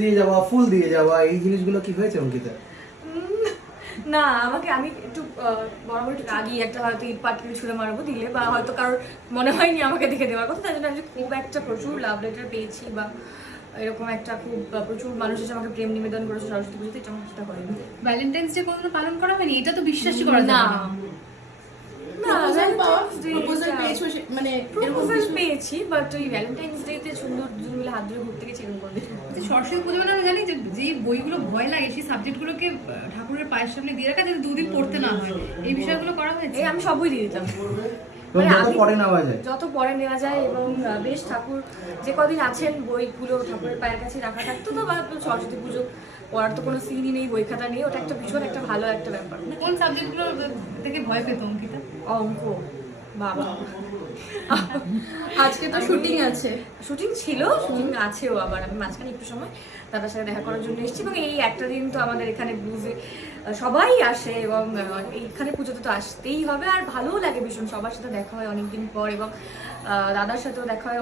দিয়ে যাওয়া, ফুল দিয়ে যাওয়া, এই জিনিসগুলো কি হয়েছে অঙ্কিতা? না, আমি একটু বরাবর একটু রাগি, একটা হয়তো ইট পাটকেল ছুঁড়ে মারবো দিলে, বা হয়তো কারোর মনে হয়নি আমাকে দেখে দেওয়ার কথা, তাই জন্য আমি খুব একটা প্রচুর লাভ লেটার পেয়েছি বা এরকম একটা খুব প্রচুর মানুষ এসে আমাকে প্রেম নিবেদন করেছে সরস্বতী পুজোতে, এটা আমার সেটা হয়নি। ভ্যালেন্টাইন্স ডে কোনোদিনও পালন করা হয়নি? এটা তো বিশ্বাসই করা যায় না। প্রপোজাল পেয়েছি, বাট ওই ভ্যালেন্টাইন্স ডেতে সুন্দর দুজন মিলে হাত ধরে ঘুরতে গেছি এরকম কোনো কিছু। সরস্বতী পুজো মানে আমি জানি যে বইগুলো ভয় লাগে সেই সাবজেক্টগুলোকে ঠাকুরের পায়ের সামনে দিয়ে রাখা, যাতে দুদিন পড়তে না হয়, এই বিষয়গুলো করা হয়েছে। এই আমি সবই দিয়ে দিতাম, যত পরে নেওয়া যায়। যত পরে নেওয়া যায়, এবং বেশ ঠাকুর যে কদিন আছেন বইগুলো ঠাকুরের পায়ের কাছে রাখা থাকতো, তো বা সরস্বতী পুজো পড়ার তো কোনো সিনই নেই, বই খাতা নেই, ওটা একটা ভীষণ একটা ভালো একটা ব্যাপার। কোন সাবজেক্টগুলো থেকে ভয় পেত অঙ্কিতা? অঙ্ক, বাবা আজকে তো শুটিং আছে, শুটিং ছিল, শুটিং আছেও আবার। আমি মাঝখানে একটু সময় দাদার সাথে দেখা করার জন্য এসেছি, এবং এই একটা দিন তো আমাদের এখানে ব্লুজে সবাই আসে, এবং এইখানে পুজোতে তো আসতেই হবে, আর ভালোও লাগে ভীষণ, সবার সাথে দেখা হয় অনেকদিন পর, এবং দাদার সাথেও দেখা হয়।